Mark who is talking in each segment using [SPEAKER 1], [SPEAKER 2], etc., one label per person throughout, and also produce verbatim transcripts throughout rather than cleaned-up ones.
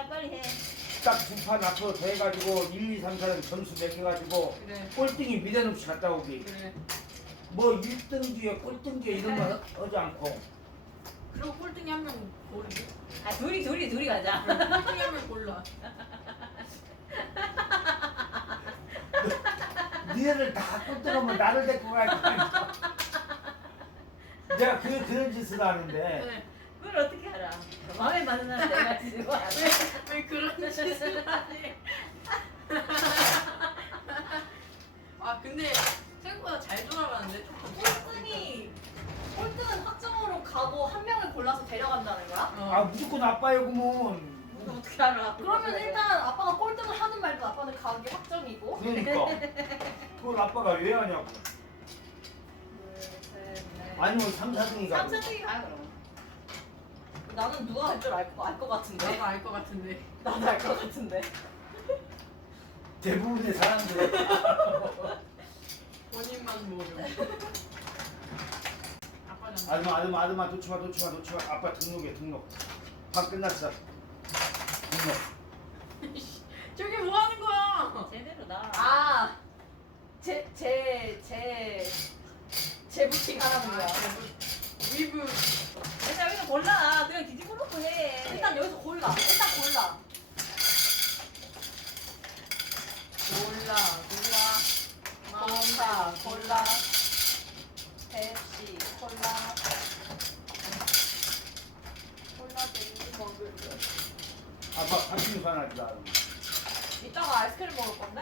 [SPEAKER 1] 빨리 빨리 해.
[SPEAKER 2] 딱 두 판 앞으로 더 해가지고 일, 이, 삼, 사는 점수 매겨가지고
[SPEAKER 3] 그래.
[SPEAKER 2] 꼴등이 미련 없이 갔다 오기.
[SPEAKER 3] 그래.
[SPEAKER 2] 뭐 일 등 뒤에 꼴등 뒤에 이런 거 하지 않고.
[SPEAKER 3] 그리고 꼴등이 한 명 고르기.
[SPEAKER 1] 아 둘이 둘이 둘이 가자.
[SPEAKER 3] 꼴등이 한 명 골라.
[SPEAKER 2] 니네들 다 꼴등하면 나를 데리고 가야 돼. 내가 그, 그런 짓을 하는데.
[SPEAKER 3] 네.
[SPEAKER 1] 그걸 어떻게 알아? 마음에 맞는 사람 내가 지고 알아.
[SPEAKER 3] 왜, 왜 그런 짓을 하지? 아 근데 생각보다 잘 돌아가는데 조금.
[SPEAKER 4] 꼴등이 꼴등은 확정으로 가고 한 명을 골라서 데려간다는 거야?
[SPEAKER 2] 아
[SPEAKER 3] 어.
[SPEAKER 2] 무조건 아빠야 그러면.
[SPEAKER 1] 어떻게 알아?
[SPEAKER 4] 그러면 일단 아빠가 꼴등을 하는 말도 아빠는 가는 게 확정이고.
[SPEAKER 2] 그러니까 그걸 아빠가 왜 하냐고.
[SPEAKER 4] 둘셋넷
[SPEAKER 2] 아니면 삼, 사 등이 가고.
[SPEAKER 4] 삼세등이 가요 그럼. 나는 누가 할 줄 알 것 같은데.
[SPEAKER 3] 나도 알 것 같은데.
[SPEAKER 4] 나도 알 것 같은데.
[SPEAKER 2] 대부분의 사람들.
[SPEAKER 3] 본인만 모르. 아빠는.
[SPEAKER 2] 아줌마 아줌마 아줌마 놓치마 놓치마 놓치마. 아빠 등록해 등록. 밥 끝났어. 등록.
[SPEAKER 3] 저기 뭐 하는 거야?
[SPEAKER 1] 제대로 나.
[SPEAKER 4] 아, 제, 제, 제, 제 부팅 하라는 거야.
[SPEAKER 3] 위브.
[SPEAKER 1] 일단 여기서 골라. 그냥 뒤집어 놓고 해.
[SPEAKER 4] 일단 여기서 골라. 일단 골라.
[SPEAKER 3] 몰라.
[SPEAKER 4] 골라. 콜라, 콜라. 펩시, 콜라. 콜라 데이 먹을 거.
[SPEAKER 2] 아빠 밥좀 사놔주라.
[SPEAKER 4] 이따가 아이스크림 먹을 건데?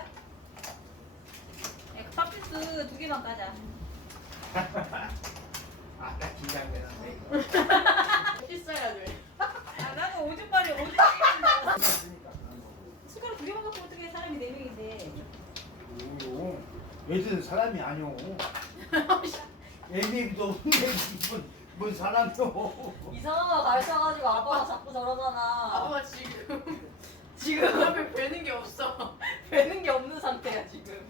[SPEAKER 1] 야, 팥주스 두 개만 까자.
[SPEAKER 2] 아나 긴장되는데 이거.
[SPEAKER 3] 씻어야 돼.
[SPEAKER 1] 아 나는 오줌빨이 오줌.
[SPEAKER 2] 그러니까
[SPEAKER 1] 숟가락 두 개만 갖고 어떻게 사람이 네 명인데.
[SPEAKER 2] 오, 얘들은 사람이 아니오. 애미도 없는데 뭔, 뭔 사람이오.
[SPEAKER 4] 이상한 거 가르쳐가지고 아빠가 자꾸 저러잖아.
[SPEAKER 3] 아빠가 지금 지금 앞에 뵈는 게 없어.
[SPEAKER 4] 되는 게 없는 상태야 지금.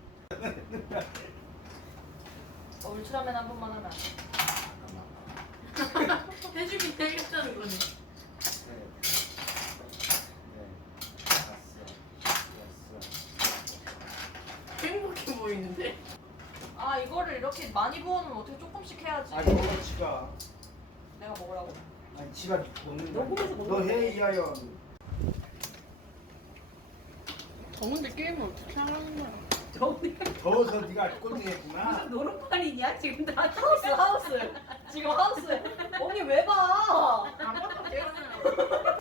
[SPEAKER 4] 어, 울트라맨 한 번만 하면 안 돼?
[SPEAKER 3] 해주긴 해야겠다는 거네.
[SPEAKER 2] 네. 네. 다섯, 여섯.
[SPEAKER 3] 행복해 보이는데.
[SPEAKER 4] 아 이거를 이렇게 많이 부어놓으면 어떻게 조금씩 해야지.
[SPEAKER 2] 아니 너 지가
[SPEAKER 4] 내가 먹으라고.
[SPEAKER 2] 아니 지가 먹는
[SPEAKER 1] 녹음해서
[SPEAKER 2] 거야.
[SPEAKER 1] 먹는
[SPEAKER 2] 너해 이하연.
[SPEAKER 3] 더운데 게임을 어떻게 하라는 거야?
[SPEAKER 1] 저기
[SPEAKER 2] 더워서 네가 꼴등했구나.
[SPEAKER 1] 무슨 노름판이냐 지금 다.
[SPEAKER 4] 하우스 하우스. 지금 하우스. 언니 왜 봐?
[SPEAKER 3] 아빠가 깨어나요.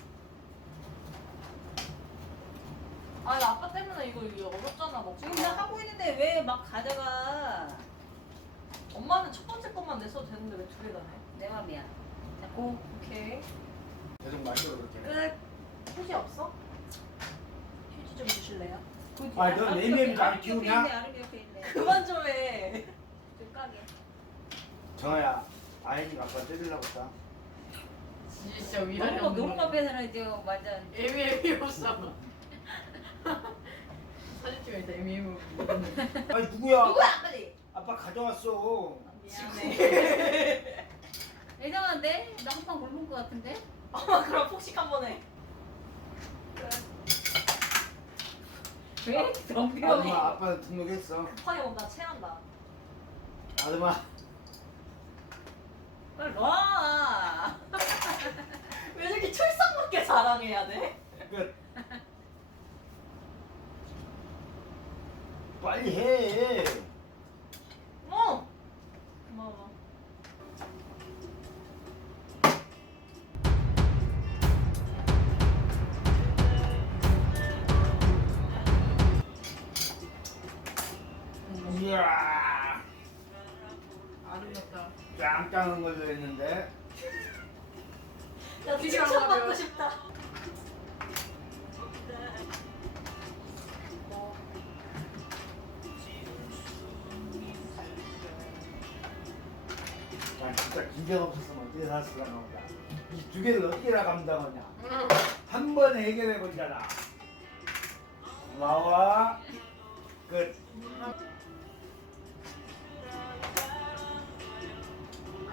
[SPEAKER 4] 아니 아빠 때문에 이거, 이거 어렵잖아 먹
[SPEAKER 1] 지금 나 하고 있는데 왜 막 가져가?
[SPEAKER 4] 엄마는 첫 번째 것만 내서도 되는데 왜 두 개 다 해?
[SPEAKER 1] 내 맘이야. 자,
[SPEAKER 4] 오 오케이.
[SPEAKER 2] 계속 마셔 그렇게.
[SPEAKER 4] 끝. 휴지 없어? 휴지 좀 주실래요?
[SPEAKER 1] 굳이.
[SPEAKER 2] 아, 넌
[SPEAKER 1] 아름이
[SPEAKER 2] 내면이
[SPEAKER 1] 옆에,
[SPEAKER 2] 안
[SPEAKER 1] 아름이
[SPEAKER 2] 키우냐?
[SPEAKER 1] 옆에 있네, 아름이 옆에 있네.
[SPEAKER 4] 그만 좀 해.
[SPEAKER 1] 좀 까게.
[SPEAKER 2] 정아야, 아이니가 아빠 때리려고 했다.
[SPEAKER 3] 진짜 위안이
[SPEAKER 1] 노름
[SPEAKER 3] 없는
[SPEAKER 1] 노름판 빼서는 지금 완전.
[SPEAKER 3] 애미 애미 없어. 사진 찍으니까 애미 애미 없어.
[SPEAKER 2] 아니 누구야?
[SPEAKER 4] 누구야 빨리.
[SPEAKER 2] 아빠 가져왔어.
[SPEAKER 4] 미안해.
[SPEAKER 1] 이상한데? 나 한 판 굶은 것 같은데?
[SPEAKER 4] 엄마 그럼 폭식 한 번 해.
[SPEAKER 1] 왜?
[SPEAKER 2] 아줌마
[SPEAKER 1] 덤벼.
[SPEAKER 2] 아빠 등록했어.
[SPEAKER 4] 급하게 먹다 체한다.
[SPEAKER 2] 아줌마
[SPEAKER 1] 빨리 놔.
[SPEAKER 4] 왜 저렇게 출상맞게 자랑해야 돼?
[SPEAKER 2] 끝. 빨리 해.
[SPEAKER 4] 어. 고마워.
[SPEAKER 2] 이야,
[SPEAKER 3] 아름답다.
[SPEAKER 2] 짱짱한 걸로 했는데.
[SPEAKER 4] 야
[SPEAKER 3] 어떻게
[SPEAKER 4] 칭찬받고
[SPEAKER 3] 하려고요?
[SPEAKER 4] 싶다.
[SPEAKER 2] 난 진짜 긴장 없었으면 어떻게 살았을까 보다. 이 두 개를 어떻게 다 감당하냐. 한 번에 해결해 보잖아. 고마워. 끝.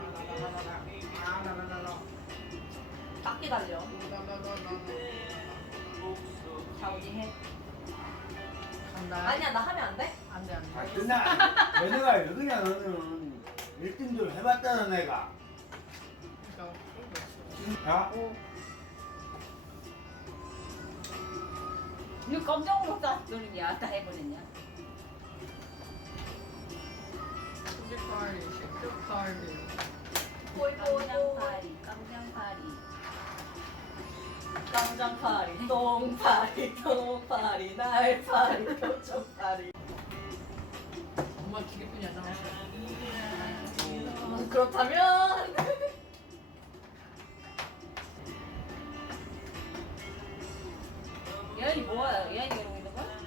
[SPEAKER 4] 딱 기다려.
[SPEAKER 3] 나나나나.
[SPEAKER 4] 아버지 해.
[SPEAKER 3] 간다.
[SPEAKER 4] 아니야 나 하면 안 돼?
[SPEAKER 3] 안돼 안돼.
[SPEAKER 2] 아 끝나. 너네가 왜 그냥 너는 일 등도 해봤다는 애가.
[SPEAKER 3] 그러니까 그런 거 있어.
[SPEAKER 2] 야?
[SPEAKER 1] 이거 검정으로 쌌더니 야다 해버렸냐?
[SPEAKER 3] 슈퍼카리 슈퍼카리.
[SPEAKER 1] 깜장파리, 깜장파리.
[SPEAKER 4] 깜장파리, 똥파리, 똥파리, 날파리, 표정파리.
[SPEAKER 3] 엄마 기계뿐이 안 남았어.
[SPEAKER 4] 음, 그렇다면
[SPEAKER 1] 얘이 뭐야? 얘이 이러고 있는 거야?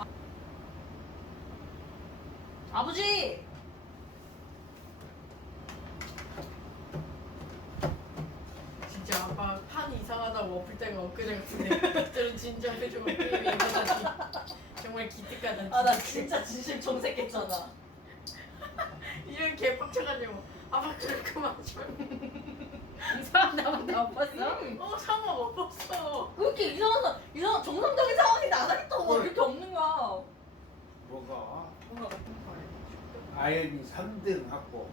[SPEAKER 4] 아버지.
[SPEAKER 3] 진짜 아빠 판이 이상하다고 엎을 때가 엊그제 같은데 저는 진짜 표정 게임이 이거다니 정말 기특하다.
[SPEAKER 4] 아 나 진짜 진심 정색했잖아.
[SPEAKER 3] 이런 개 빡쳐가지고 아빠 그럴 그만 좀.
[SPEAKER 1] 이상한 나만 다 엎었어?
[SPEAKER 3] 어 상어 못 봤어.
[SPEAKER 4] 왜 이렇게 이상한 이상 정상적인 상황이 나가니까 왜 이렇게 없는 거야?
[SPEAKER 2] 뭐가?
[SPEAKER 3] 뭔가
[SPEAKER 2] 아연이 삼 등 하고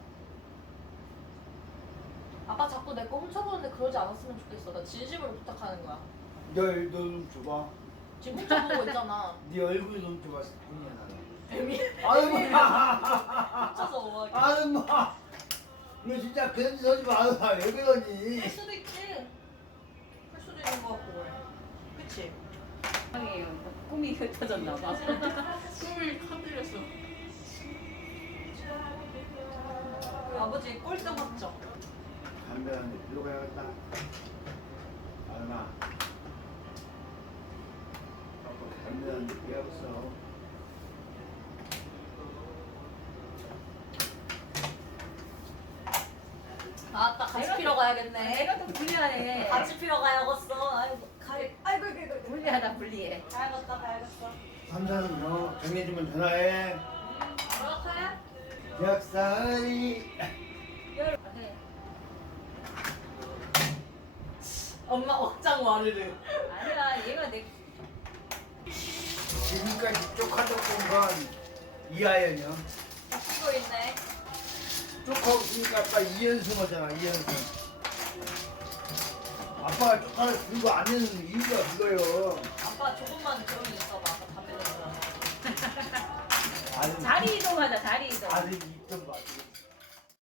[SPEAKER 4] 아빠 자꾸 내 거 훔쳐보는데 그러지 않았으면 좋겠어. 나 진심으로 부탁하는 거야.
[SPEAKER 2] 너너좀 줘봐.
[SPEAKER 4] 지금 훔쳐보고 있잖아.
[SPEAKER 2] 네 얼굴 좀 줘봐. 본이야 나는.
[SPEAKER 4] 애미
[SPEAKER 2] 아유
[SPEAKER 4] 훔쳐서 뭐
[SPEAKER 2] 아유 마. 너 진짜 그런 짓 하지 마. 왜 그러니?
[SPEAKER 4] 할 수도 있지. 할 수도 있는 거 같고 그래. 그치?
[SPEAKER 1] 이상해요. 꿈이 흩어졌나 봐.
[SPEAKER 3] 꿈이 흔들렸어.
[SPEAKER 4] 아버지 꼴등 확정.
[SPEAKER 2] 담배 한 대 들고 가야겠다. 아유마. 아빠 담배 한 대 피웠어.
[SPEAKER 4] 아따 같이
[SPEAKER 1] 내가
[SPEAKER 4] 피러 가야겠네.
[SPEAKER 1] 내가 더 불리하네.
[SPEAKER 4] 같이 피러 가야겠어. 아이고 가야. 아이고 이거 이거.
[SPEAKER 1] 불리하다 불리해.
[SPEAKER 4] 가야겠다 가야겠어.
[SPEAKER 2] 삼사는 너 정해주면 전화해.
[SPEAKER 4] 뭐라카야?
[SPEAKER 2] 벽살이.
[SPEAKER 1] 네.
[SPEAKER 4] 엄마 억장 와르르.
[SPEAKER 1] 아니야 얘가 내
[SPEAKER 2] 지금까지 쪽하던 건 이하연이야.
[SPEAKER 4] 뛰고 있네.
[SPEAKER 2] 쪽하고 있으니까 아까 이연승 하잖아 이연승. 아빠가 쪽하를 들고 안 내는 이유가 그거요.
[SPEAKER 4] 아빠 조금만 조용히 있어봐. 아빠 담배 냄새 나.
[SPEAKER 2] 아들,
[SPEAKER 1] 자리 이동하자 자리 이동.
[SPEAKER 2] 아들 입좀 봐.